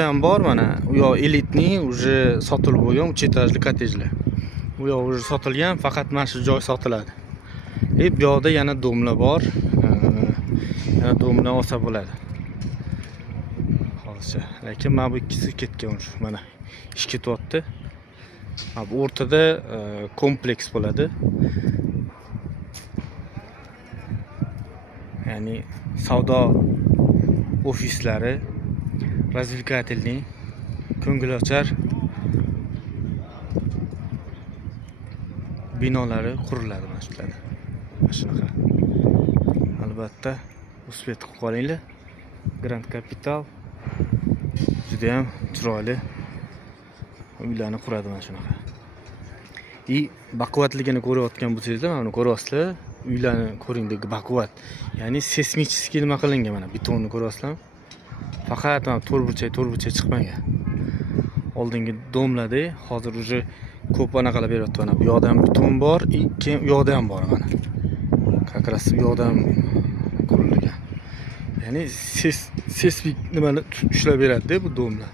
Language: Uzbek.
ham bor mana. U yoq elitning уже sotilib bo'lgan 3 etajli kottejlar. U yoq уже sotilgan, faqat mana shu joy sotiladi. Bu yoqda yana domla bor. Yana domla olsa bo'ladi. Hozircha. Lekin mana bu ikkisi ketgan shu mana. Ish ketyapti. Bu o'rtada kompleks bo'ladi. Ya'ni savdo ofislari, развлекательный, ko'ngilochar binolari quriladi mana shularda. Mana shunaqa. Albatta, uspet qilib qolinglar. Grand Capital juda ham chiroyli uylarni quradi mana shunaqa. Baquvvatligini ko'rayotgan bo'lsangizlar, mana buni ko'ryapsizlar. Uylarni ko'ringdagi baquvvat. Ya'ni seysmический nima qilingan mana betonni ko'ryapsizlarmi? Faqat mana to'rtburchak chiqmagan. Oldingi domlada hozir уже ko'p anaqalar beryapti mana. Bu yoqda ham beton bor, keyin u yoqda ham bor mana. Как раз bu yoqda ham qurilgan. Ya'ni seysmik nimani ushlab beradi-da bu domlar.